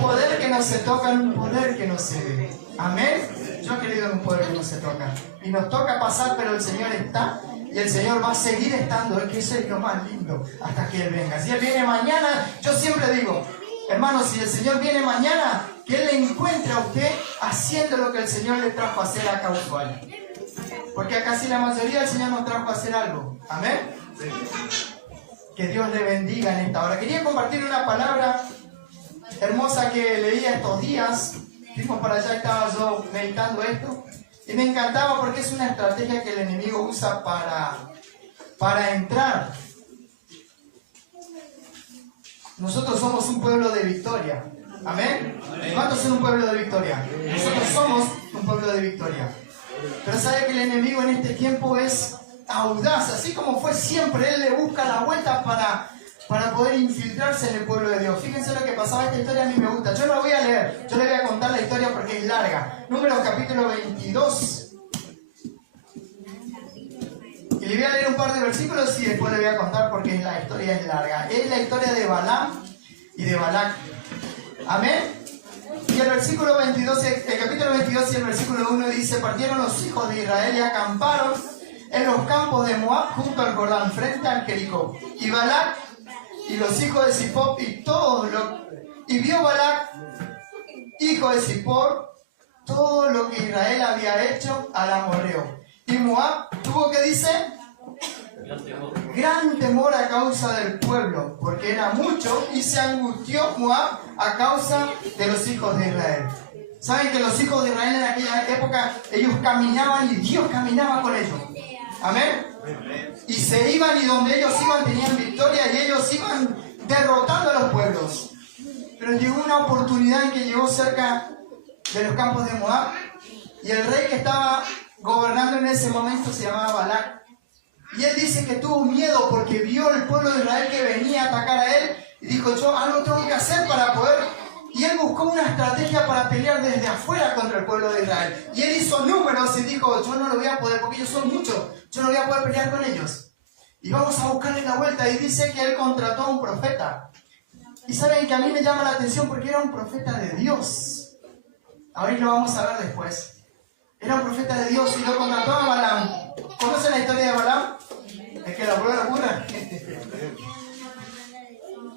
poder que no se toca, en un poder que no se ve. Amén. Yo he querido en un poder que no se toca. Y nos toca pasar, pero el Señor está. Y el Señor va a seguir estando. Es que eso es lo más lindo. Hasta que Él venga. Si Él viene mañana, yo siempre digo, hermano, si el Señor viene mañana, que Él le encuentre a usted haciendo lo que el Señor le trajo a hacer acá usual. Porque a casi la mayoría el Señor nos trajo a hacer algo. Amén. Que Dios le bendiga en esta hora. Quería compartir una palabra hermosa que leía estos días. Fuimos para allá, estaba yo meditando esto. Y me encantaba porque es una estrategia que el enemigo usa para entrar. Nosotros somos un pueblo de victoria. Amén. ¿Cuántos son un pueblo de victoria? Nosotros somos un pueblo de victoria. Pero sabe que el enemigo en este tiempo es audaz, así como fue siempre. Él le busca la vuelta para poder infiltrarse en el pueblo de Dios. Fíjense lo que pasaba. Esta historia a mí me gusta. Yo no la voy a leer, yo le voy a contar la historia porque es larga. Números capítulo 22. Y le voy a leer un par de versículos y después le voy a contar porque la historia es larga. Es la historia de Balaam y de Balac. Amén. Y el versículo 22, el capítulo 22 y el versículo 1 dice: partieron los hijos de Israel y acamparon en los campos de Moab junto al Jordán, frente al Jericó. Y Balac y los hijos de Zippor y vio Balac, hijo de Zippor, todo lo que Israel había hecho al amorreo. Y Moab tuvo, ¿qué dice? Gran temor a causa del pueblo, porque era mucho, y se angustió Moab a causa de los hijos de Israel. ¿Saben que los hijos de Israel en aquella época, ellos caminaban y Dios caminaba con ellos? Amén. Y se iban, y donde ellos iban tenían victoria, y ellos iban derrotando a los pueblos. Pero llegó una oportunidad en que llegó cerca de los campos de Moab, y el rey que estaba gobernando en ese momento se llamaba Balac. Y él dice que tuvo miedo porque vio el pueblo de Israel que venía a atacar a él, y dijo: yo algo tengo que hacer para poder. Y él buscó una estrategia para pelear desde afuera contra el pueblo de Israel. Y él hizo números y dijo: yo no lo voy a poder porque ellos son muchos, yo no voy a poder pelear con ellos. Y vamos a buscarle la vuelta. Y dice que él contrató a un profeta. Y saben que a mí me llama la atención porque era un profeta de Dios. Ahora lo vamos a ver después. Era un profeta de Dios y lo contrató a Balaam. ¿Conocen la historia de Balaam? Es que la prueba ocurre.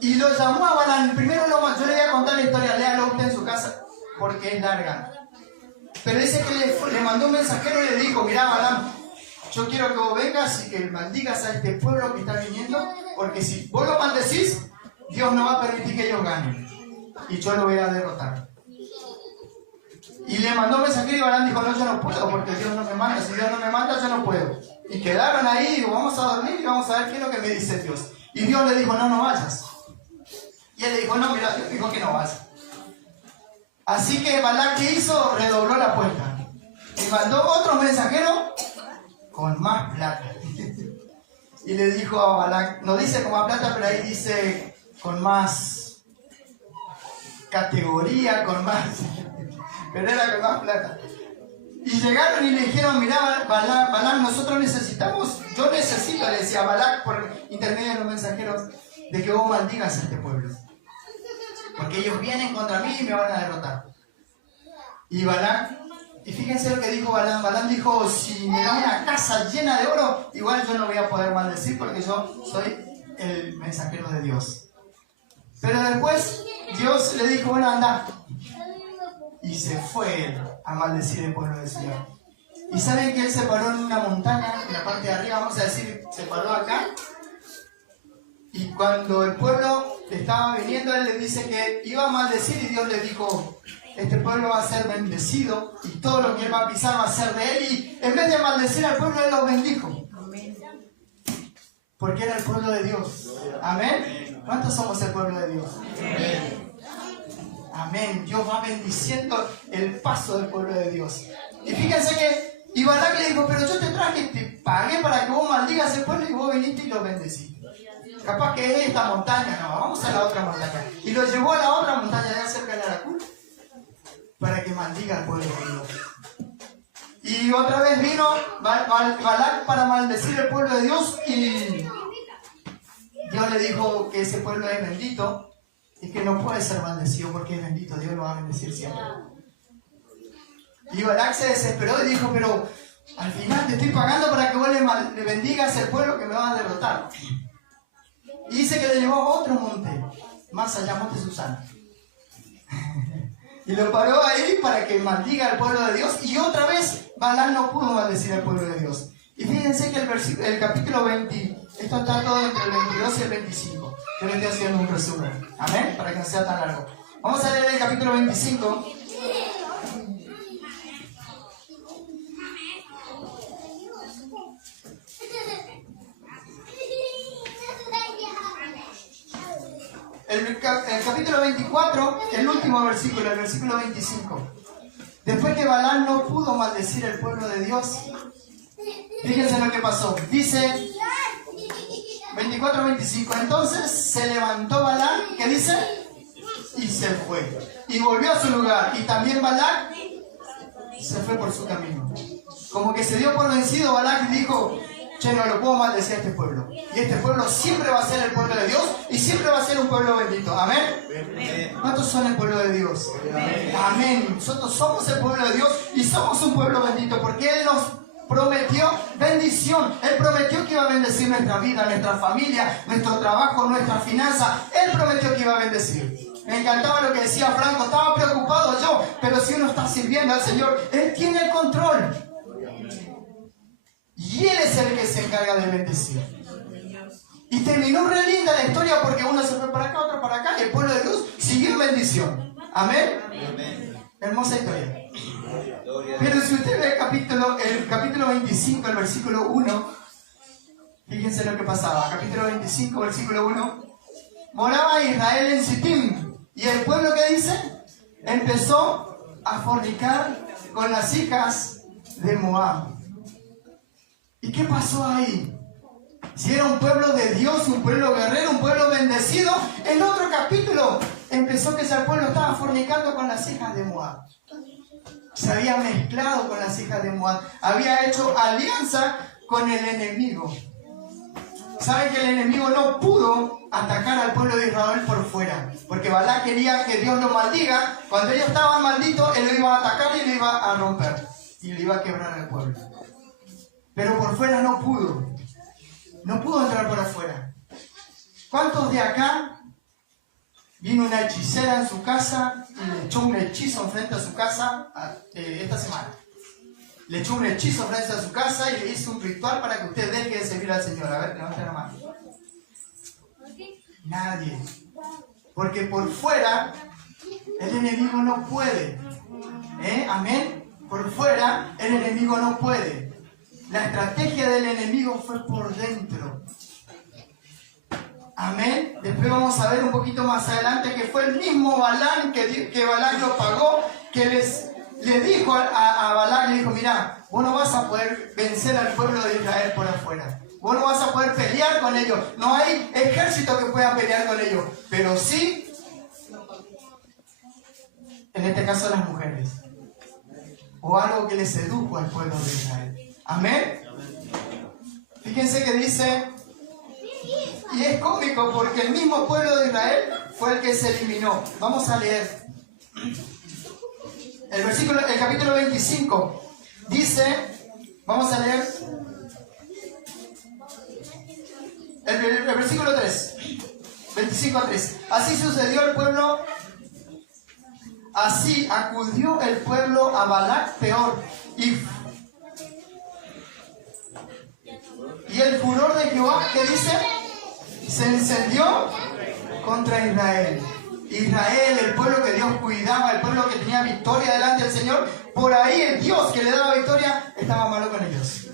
Y lo llamó a Balaam. Primero yo le voy a contar la historia, léalo usted en su casa, porque es larga. Pero dice que le mandó un mensajero y le dijo: mira, Balaam, yo quiero que vos vengas y que maldigas a este pueblo que está viniendo, porque si vos lo maldecís, Dios no va a permitir que ellos ganen. Y yo lo voy a derrotar. Y le mandó un mensajero y Balaam dijo: no, yo no puedo, porque Dios no me manda. Si Dios no me manda, yo no puedo. Y quedaron ahí, y digo: vamos a dormir y vamos a ver qué es lo que me dice Dios. Y Dios le dijo: no, no vayas. Y él le dijo: no, mira, Dios dijo que no vayas. Así que Balac, ¿qué hizo? Redobló la apuesta. Y mandó otro mensajero con más plata. Y le dijo a Balac, no dice con más plata, pero ahí dice con más categoría, con más... pero era con más plata. Y llegaron y le dijeron: mira, Balac, nosotros necesitamos, yo necesito, le decía Balac por intermedio de los mensajeros, de que vos maldigas a este pueblo. Porque ellos vienen contra mí y me van a derrotar. Y Balac, y fíjense lo que dijo Balaam. Balaam dijo: si me da una casa llena de oro, igual yo no voy a poder maldecir porque yo soy el mensajero de Dios. Pero después Dios le dijo: bueno, anda. Y se fue él a maldecir el pueblo del Señor. Y saben que él se paró en una montaña, en la parte de arriba, vamos a decir, se paró acá. Y cuando el pueblo estaba viniendo, él le dice que iba a maldecir, y Dios le dijo: este pueblo va a ser bendecido y todo lo que él va a pisar va a ser de él. Y en vez de maldecir al pueblo, él los bendijo. Porque era el pueblo de Dios. Amén. ¿Cuántos somos el pueblo de Dios? Amén. Dios va bendiciendo el paso del pueblo de Dios. Y fíjense que Balac le dijo: pero yo te traje, te pagué para que vos maldigas el pueblo, y vos viniste y lo bendeciste. Capaz que es esta montaña, no, vamos a la otra montaña. Y lo llevó a la otra montaña de cerca de Aracul para que maldiga al pueblo de Dios. Y otra vez vino Balac para maldecir el pueblo de Dios, y Dios le dijo que ese pueblo es bendito es que no puede ser maldecido porque es bendito, Dios lo va a bendecir siempre. Y Balac se desesperó y dijo, pero al final te estoy pagando para que vos le bendigas al pueblo que me va a derrotar. Y dice que le llevó a otro monte, más allá, monte Susana. Y lo paró ahí para que maldiga al pueblo de Dios. Y otra vez Balac no pudo maldecir al pueblo de Dios. Y fíjense que el capítulo 20, esto está todo entre el 22 y el 25. Yo le estoy haciendo un resumen. Amén, para que no sea tan largo. Vamos a leer el capítulo 25. El capítulo 24, el último versículo, el versículo 25. Después que Balac no pudo maldecir al pueblo de Dios, fíjense lo que pasó. Dice 24-25. Entonces se levantó Balac, ¿qué dice? Y se fue. Y volvió a su lugar. Y también Balac se fue por su camino. Como que se dio por vencido Balac y dijo, che, no lo puedo maldecir a este pueblo. Y este pueblo siempre va a ser el pueblo de Dios y siempre va a ser un pueblo bendito. Amén. ¿Cuántos son el pueblo de Dios? Amén. Nosotros somos el pueblo de Dios y somos un pueblo bendito porque Él nos prometió bendición. Él prometió que iba a bendecir nuestra vida, nuestra familia, nuestro trabajo, nuestra finanza. Él prometió que iba a bendecir. Me encantaba lo que decía Franco. Estaba preocupado yo, pero si uno está sirviendo al Señor, Él tiene el control. Y Él es el que se encarga de bendecir. Y terminó re linda la historia porque uno se fue para acá, otro para acá, y el pueblo de Dios siguió en bendición. Amén. Hermosa historia. Pero si usted ve el capítulo 25, el versículo 1, fíjense lo que pasaba. Capítulo 25, versículo 1. Moraba Israel en Sittim. Y el pueblo, ¿qué dice? Empezó a fornicar con las hijas de Moab. ¿Y qué pasó ahí? Si era un pueblo de Dios, un pueblo guerrero, un pueblo bendecido, en otro capítulo empezó que ese pueblo estaba fornicando con las hijas de Moab. Se había mezclado con las hijas de Moab, había hecho alianza con el enemigo. Saben que el enemigo no pudo atacar al pueblo de Israel por fuera, porque Balac quería que Dios lo maldiga. Cuando ellos estaban malditos, él lo iba a atacar y lo iba a romper y le iba a quebrar al pueblo. Pero por fuera no pudo. No pudo entrar por afuera. ¿Cuántos de acá vino una hechicera en su casa y le echó un hechizo enfrente a su casa esta semana? Le echó un hechizo frente a su casa y le hizo un ritual para que usted deje de servir al Señor. A ver, levanten la mano. Nadie. Porque por fuera el enemigo no puede. Amén. Por fuera el enemigo no puede. La estrategia del enemigo fue por dentro. Amén. Después vamos a ver un poquito más adelante que fue el mismo Balac que Balac lo pagó, que le dijo a Balac, le dijo, mira, vos no vas a poder vencer al pueblo de Israel por afuera. Vos no vas a poder pelear con ellos. No hay ejército que pueda pelear con ellos. Pero sí, en este caso las mujeres. O algo que le sedujo al pueblo de Israel. Amén. Fíjense que dice, y es cómico porque el mismo pueblo de Israel fue el que se eliminó. Vamos a leer el capítulo 25. Dice, vamos a leer el versículo 3, 25 a 3. Así sucedió el pueblo, así acudió el pueblo a Balac peor, y el furor de Jehová, ¿qué dice? Se encendió contra Israel. Israel, el pueblo que Dios cuidaba, el pueblo que tenía victoria delante del Señor, por ahí el Dios que le daba victoria estaba malo con ellos.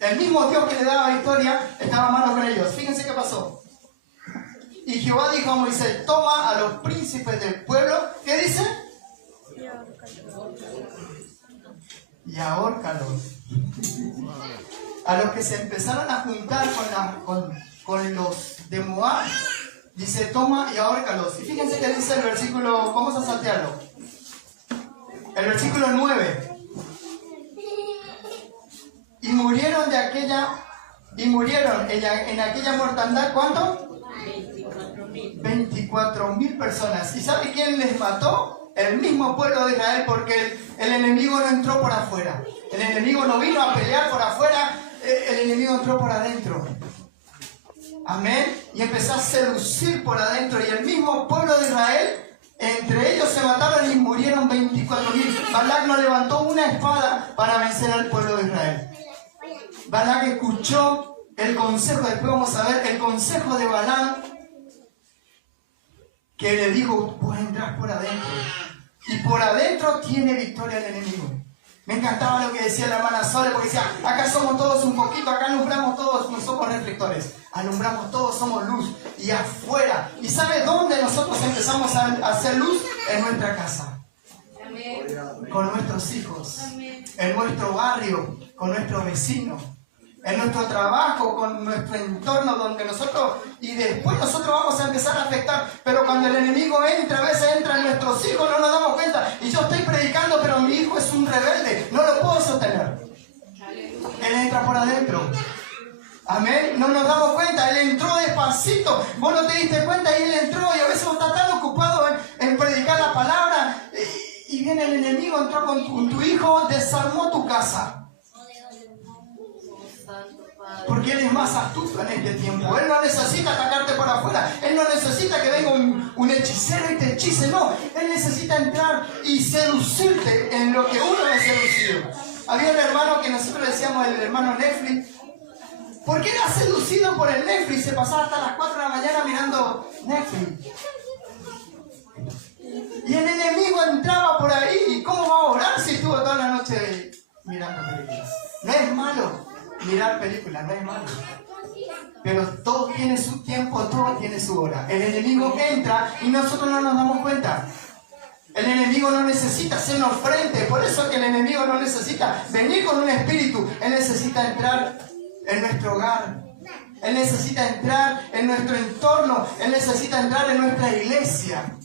El mismo Dios que le daba victoria estaba malo con ellos. Fíjense qué pasó. Y Jehová dijo a Moisés, toma a los príncipes del pueblo, ¿qué dice? Y ahórcalos. A los que se empezaron a juntar con los de Moab, dice, toma y ahórcalos. Y fíjense que dice el versículo, vamos a saltearlo. El versículo 9. Y murieron en aquella mortandad, ¿cuánto? 24.000 personas. ¿Y sabe quién les mató? El mismo pueblo de Israel, porque el enemigo no entró por afuera. El enemigo no vino a pelear por afuera, el enemigo entró por adentro. Amén. Y empezó a seducir por adentro. Y el mismo pueblo de Israel, entre ellos se mataron y murieron 24.000. Balac no levantó una espada para vencer al pueblo de Israel. Balac escuchó el consejo, después vamos a ver el consejo de Balaam, que le dijo, vos entrás por adentro. Y por adentro tiene victoria el enemigo. Me encantaba lo que decía la hermana Sole, porque decía, acá somos todos un poquito, acá alumbramos todos, no somos reflectores, alumbramos todos, somos luz. Y afuera, ¿y sabe dónde nosotros empezamos a hacer luz? En nuestra casa. Amén. Con nuestros hijos. Amén. En nuestro barrio, con nuestros vecinos. En nuestro trabajo, con nuestro entorno donde nosotros, y después nosotros vamos a empezar a afectar, pero cuando el enemigo entra, a veces entra en nuestros hijos, no nos damos cuenta, y yo estoy predicando, pero mi hijo es un rebelde, no lo puedo sostener. Él entra por adentro. Amén, no nos damos cuenta, él entró despacito, vos no te diste cuenta y él entró, y a veces vos estás tan ocupado en predicar la palabra, y viene el enemigo, entró con tu hijo, desarmó tu casa. Porque Él es más astuto en este tiempo. Él no necesita atacarte por afuera. Él no necesita que venga un hechicero y te hechice. No, Él necesita entrar y seducirte en lo que uno es seducido. Había un hermano que nosotros le decíamos el hermano Netflix. Porque era seducido por el Netflix. Se pasaba hasta las 4 de la mañana mirando Netflix. Y el enemigo entraba por ahí. ¿Y cómo va a orar si estuvo toda la noche mirando películas? No es malo mirar películas, no es malo. Pero todo tiene su tiempo, todo tiene su hora. El enemigo entra y nosotros no nos damos cuenta. El enemigo no necesita hacernos frente. Por eso que el enemigo no necesita venir con un espíritu. Él necesita entrar en nuestro hogar. Él necesita entrar en nuestro entorno. Él necesita entrar en nuestra iglesia.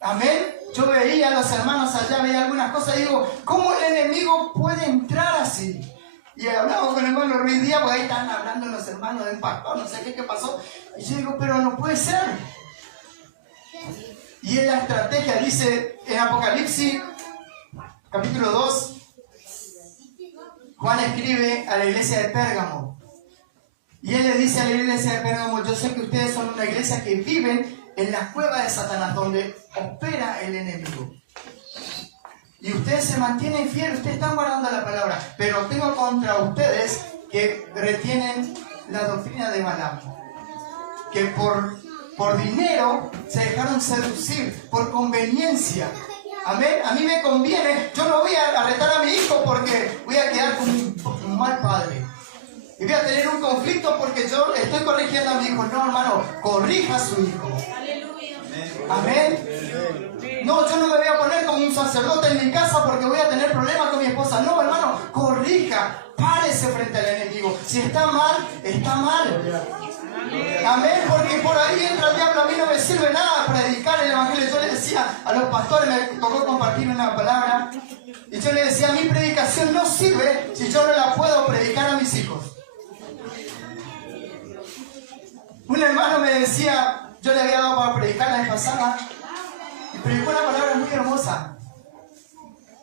Amén. Yo veía a los hermanos allá, veía algunas cosas y digo, ¿cómo el enemigo puede entrar así? Y hablamos con el hermano Ruiz Díaz, porque ahí están hablando los hermanos del pastor, no sé qué pasó. Y yo digo, pero no puede ser. Y en la estrategia dice en Apocalipsis, capítulo 2, Juan escribe a la iglesia de Pérgamo. Y él le dice a la iglesia de Pérgamo, yo sé que ustedes son una iglesia que viven en la cueva de Satanás, donde opera el enemigo. Y ustedes se mantienen fieles, ustedes están guardando la palabra, pero tengo contra ustedes que retienen la doctrina de Balaam, que por dinero se dejaron seducir, por conveniencia. Amén. A mí me conviene, yo no voy a retar a mi hijo porque voy a quedar como un mal padre. Y voy a tener un conflicto porque yo estoy corrigiendo a mi hijo. No, hermano, corrija a su hijo. Amén. No, yo no me voy a poner como un sacerdote en mi casa porque voy a tener problemas con mi esposa. No, hermano, corrija, párese frente al enemigo. Si está mal, está mal. Amén, porque por ahí entra el diablo. A mí no me sirve nada predicar el evangelio. Yo le decía a los pastores, me tocó compartir una palabra, y yo le decía, mi predicación no sirve si yo no la puedo predicar a mis hijos. Un hermano me decía, yo le había dado para predicar la vez pasada, y predicó una palabra muy hermosa.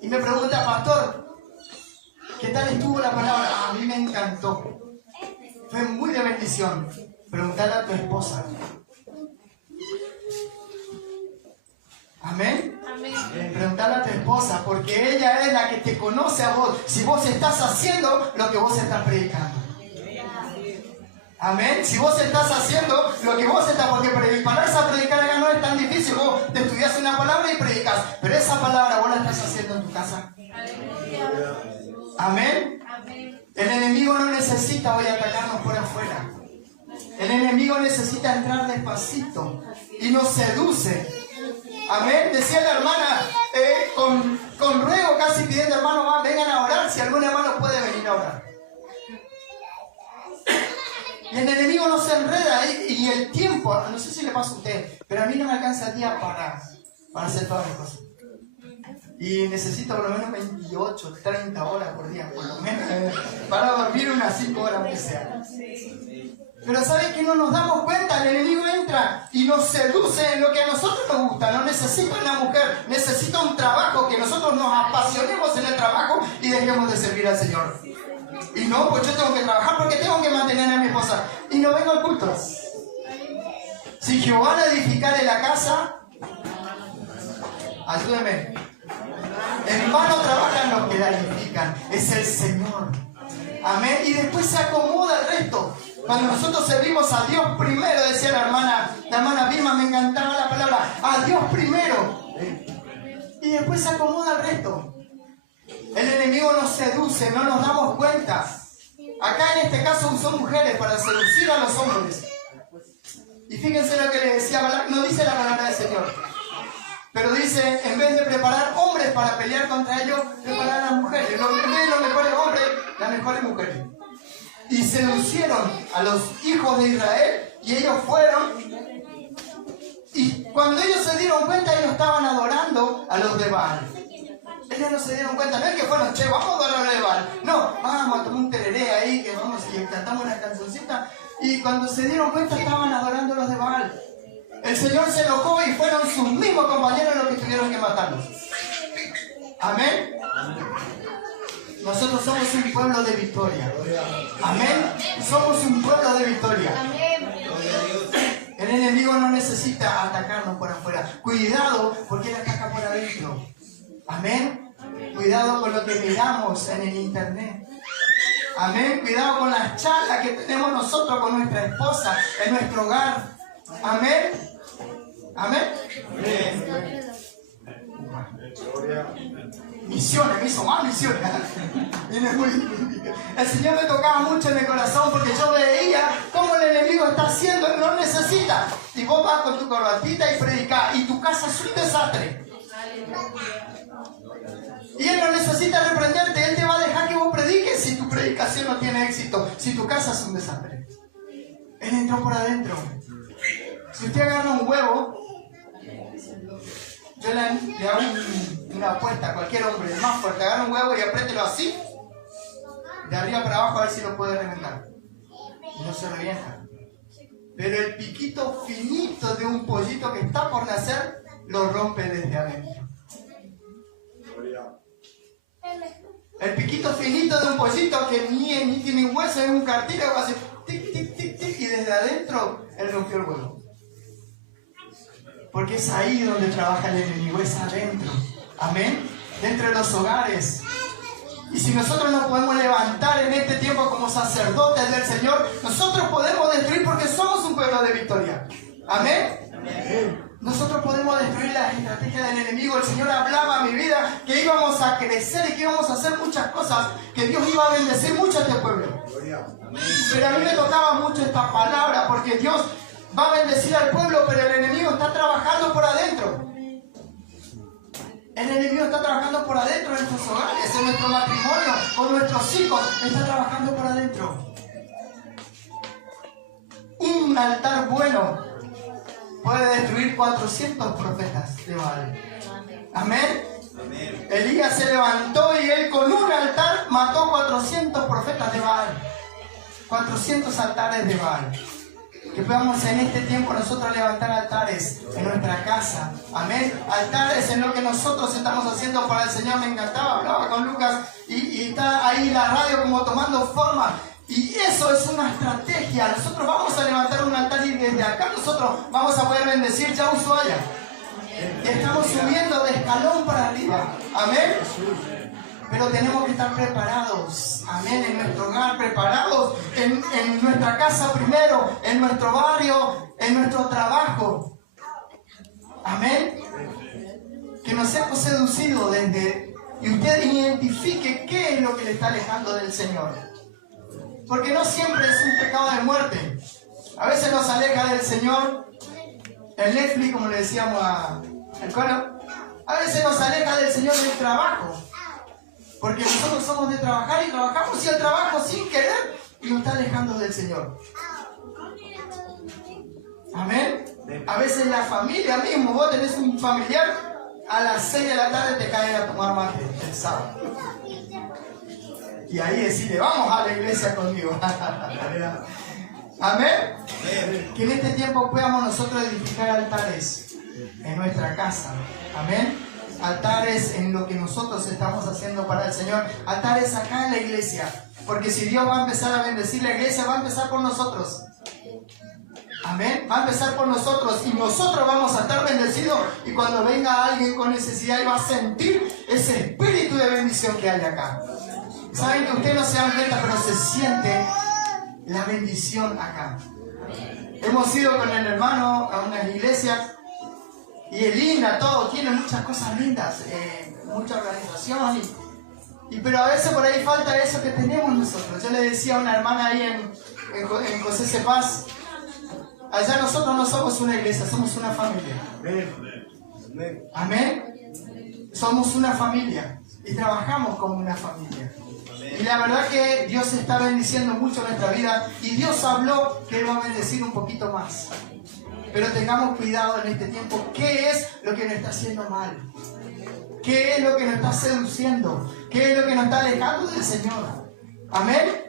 Y me pregunta, pastor, ¿qué tal estuvo la palabra? A mí me encantó. Fue muy de bendición. Preguntarle a tu esposa. ¿Amén? Amén. Preguntarle a tu esposa, porque ella es la que te conoce a vos. Si vos estás haciendo lo que vos estás predicando. Amén. Si vos estás haciendo lo que vos estás, porque pararse a predicar acá no es tan difícil. Vos te estudias una palabra y predicas, pero esa palabra vos la estás haciendo en tu casa. Amén. El enemigo no necesita hoy atacarnos por afuera. El enemigo necesita entrar despacito y nos seduce. Amén. Decía la hermana, con ruego casi pidiendo, hermano, vengan a orar, si algún hermano puede venir a orar. Y el enemigo no se enreda y el tiempo, no sé si le pasa a usted, pero a mí no me alcanza el día para hacer todas las cosas. Y necesito por lo menos 28, 30 horas por día, por lo menos, para dormir unas 5 horas aunque sea. Pero ¿sabe que no nos damos cuenta? El enemigo entra y nos seduce en lo que a nosotros nos gusta. No necesita una mujer, necesita un trabajo, que nosotros nos apasionemos en el trabajo y dejemos de servir al Señor. Y no, pues yo tengo que trabajar porque tengo que mantener a mi esposa. Y no vengo al culto. Si Jehová no edificare la casa, ayúdeme. En vano trabajan los que la edifican. Es el Señor. Amén. Y después se acomoda el resto. Cuando nosotros servimos a Dios primero, decía la hermana Vilma, me encantaba la palabra, a Dios primero. Y después se acomoda el resto. El enemigo nos seduce, no nos damos cuenta. Acá en este caso usó mujeres para seducir a los hombres. Y fíjense lo que le decía Balac, no dice la palabra del Señor. Pero dice, en vez de preparar hombres para pelear contra ellos, preparar a las mujeres. En vez de los mejores hombres, las mejores mujeres. Y seducieron a los hijos de Israel y ellos fueron. Y cuando ellos se dieron cuenta, ellos estaban adorando a los de Baal. Ellos no se dieron cuenta, no es que fueron, che, vamos a adorar a los de Baal. No, vamos a tomar un tereré ahí, que vamos y cantamos una cancioncita. Y cuando se dieron cuenta, estaban adorando a los de Baal. El Señor se enojó y fueron sus mismos compañeros los que tuvieron que matarlos. Amén. Nosotros somos un pueblo de victoria. Amén. Somos un pueblo de victoria. El enemigo no necesita atacarnos por afuera. Cuidado porque él ataca por adentro. Amén. Cuidado con lo que miramos en el internet. Amén. Cuidado con las charlas que tenemos nosotros con nuestra esposa en nuestro hogar. Amén. Amén. Misiones, me hizo más misiones. El Señor me tocaba mucho en el corazón porque yo veía cómo el enemigo está haciendo, él no necesita. Y vos vas con tu corbatita y predicás y tu casa es un desastre. Y él no necesita reprenderte, él te va a dejar que vos prediques si tu predicación no tiene éxito, si tu casa es un desastre. Él entró por adentro. Si usted agarra un huevo, yo le hago una apuesta a cualquier hombre, el más fuerte, agarra un huevo y apriételo así, de arriba para abajo a ver si lo puede reventar. Y no se revienta. Pero el piquito finito de un pollito que está por nacer, lo rompe desde adentro. El piquito finito de un pollito que ni tiene un hueso, es un cartílago, hace tic, tic, tic, tic, y desde adentro él rompió el huevo. Porque es ahí donde trabaja el enemigo, es adentro. Amén. Dentro de los hogares. Y si nosotros nos podemos levantar en este tiempo como sacerdotes del Señor, nosotros podemos destruir porque somos un pueblo de victoria. Amén. Amén. Nosotros podemos destruir las estrategias del enemigo. El Señor hablaba a mi vida que íbamos a crecer y que íbamos a hacer muchas cosas, que Dios iba a bendecir mucho a este pueblo. Pero a mí me tocaba mucho esta palabra porque Dios va a bendecir al pueblo, pero el enemigo está trabajando por adentro. El enemigo está trabajando por adentro en nuestros hogares, en nuestro matrimonio, con nuestros hijos. Está trabajando por adentro. Un altar bueno puede destruir 400 profetas de Baal. Amén. Amén. Elías se levantó y él con un altar mató 400 profetas de Baal. 400 altares de Baal. Que podamos en este tiempo nosotros levantar altares en nuestra casa. Amén. Altares en lo que nosotros estamos haciendo para el Señor. Me encantaba, hablaba con Lucas y está ahí la radio como tomando forma. Y eso es una estrategia. Nosotros vamos a levantar un altar y desde acá nosotros vamos a poder bendecir ya Ushuaia. Y estamos subiendo de escalón para arriba. Amén. Pero tenemos que estar preparados, amén, en nuestro hogar, preparados en nuestra casa primero, en nuestro barrio, en nuestro trabajo. Amén. Que nos hemos seducido desde, y usted identifique qué es lo que le está alejando del Señor. Porque no siempre es un pecado de muerte. A veces nos aleja del Señor el Netflix, como le decíamos al coro. A veces nos aleja del Señor del trabajo. Porque nosotros somos de trabajar y trabajamos y el trabajo sin querer y nos está alejando del Señor. Amén. A veces la familia mismo, vos tenés un familiar, a las 6 de la tarde te caen a tomar mate el sábado. Y ahí decirle, vamos a la iglesia conmigo. Amén. Que en este tiempo podamos nosotros edificar altares en nuestra casa. Amén. Altares en lo que nosotros estamos haciendo para el Señor. Altares acá en la iglesia. Porque si Dios va a empezar a bendecir la iglesia, va a empezar por nosotros. Amén. Va a empezar por nosotros y nosotros vamos a estar bendecidos. Y cuando venga alguien con necesidad, y va a sentir ese espíritu de bendición que hay acá. Saben que ustedes no se dan cuenta, pero se siente la bendición acá. Hemos ido con el hermano a unas iglesias y es linda todo, tiene muchas cosas lindas, mucha organización pero a veces por ahí falta eso que tenemos nosotros. Yo le decía a una hermana ahí en José Cepaz, allá nosotros no somos una iglesia, somos una familia. Amén. Somos una familia y trabajamos como una familia. Y la verdad que Dios está bendiciendo mucho nuestra vida y Dios habló que Él va a bendecir un poquito más. Pero tengamos cuidado en este tiempo. ¿Qué es lo que nos está haciendo mal? ¿Qué es lo que nos está seduciendo? ¿Qué es lo que nos está alejando del Señor? Amén.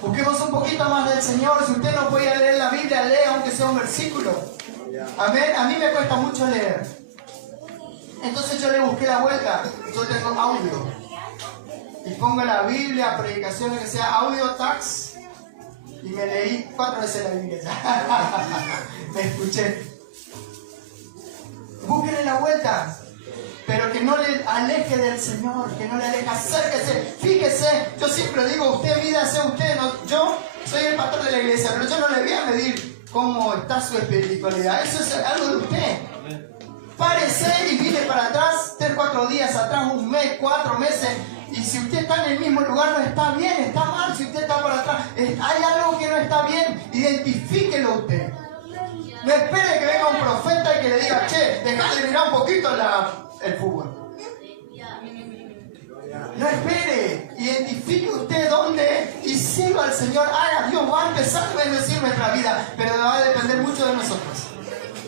Busquemos un poquito más del Señor. Si usted no puede leer la Biblia, lea aunque sea un versículo. Amén. A mí me cuesta mucho leer. Entonces yo le busqué la vuelta. Yo tengo audio. Y pongo la Biblia, predicaciones que sea audio, tags. Y me leí 4 veces la Biblia. Me escuché. Búsquenle la vuelta. Pero que no le aleje del Señor, que no le aleje, acérquese, fíjese. Yo siempre digo, usted mídase, usted no. Yo soy el pastor de la iglesia, pero yo no le voy a medir cómo está su espiritualidad. Eso es algo de usted. Párese y mire para atrás, 3, 4 días atrás, un mes, 4 meses. Y si usted está en el mismo lugar, no está bien, está mal. Si usted está para atrás, hay algo que no está bien, identifíquelo usted. No espere que venga un profeta y que le diga, che, dejale mirar un poquito el fútbol. No espere, identifique usted dónde y siga al Señor. Haga, Dios va a empezar a bendecir nuestra vida, pero va a depender mucho de nosotros.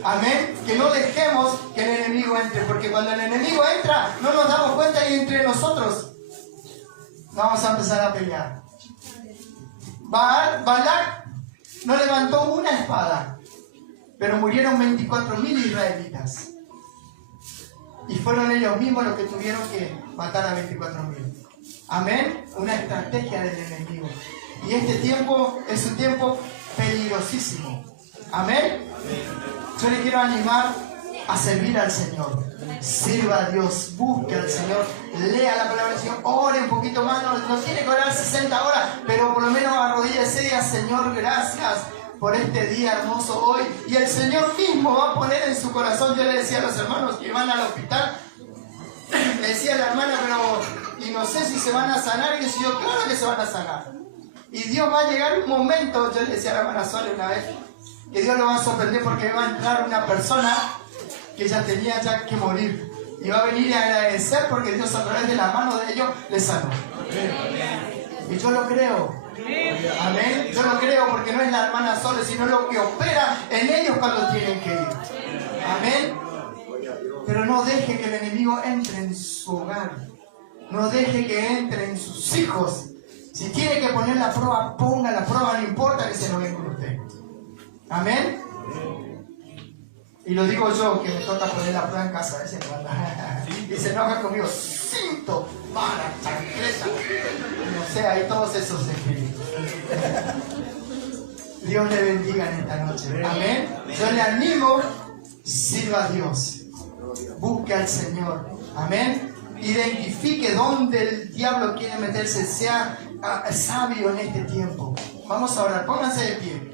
Amén. Que no dejemos que el enemigo entre, porque cuando el enemigo entra, no nos damos cuenta y entre nosotros vamos a empezar a pelear. Balac no levantó una espada, pero murieron 24.000 israelitas. Y fueron ellos mismos los que tuvieron que matar a 24.000. Amén. Una estrategia del enemigo. Y este tiempo es un tiempo peligrosísimo. Amén. Yo le quiero animar a servir al Señor. Sirva a Dios, busque al Señor, lea la palabra del Señor, ore un poquito más. No tiene que orar 60 horas, pero por lo menos arrodíllese y diga, Señor, gracias por este día hermoso hoy. Y el Señor mismo va a poner en su corazón. Yo le decía a los hermanos que van al hospital, le decía a la hermana, pero y no sé si se van a sanar. Y decía yo, claro que se van a sanar. Y Dios va a llegar un momento, yo le decía a la hermana Sole una vez, que Dios lo va a sorprender porque va a entrar una persona que ya tenía ya que morir. Y va a venir a agradecer porque Dios a través de la mano de ellos le sanó. Y yo lo creo. Amén. Yo lo creo porque no es la hermana Sole, sino lo que opera en ellos cuando tienen que ir. Amén. Pero no deje que el enemigo entre en su hogar. No deje que entre en sus hijos. Si tiene que poner la prueba, ponga la prueba, no importa que se lo den con usted. Amén. Y lo digo yo, que me toca poner la prueba en casa a veces cuando y se enoja conmigo. Cinto, vara, chancleta. No sé, hay todos esos espíritus. Dios le bendiga en esta noche. Amén. Yo le animo, sirva a Dios. Busque al Señor. Amén. Identifique dónde el diablo quiere meterse. Sea sabio en este tiempo. Vamos a orar. Pónganse de pie.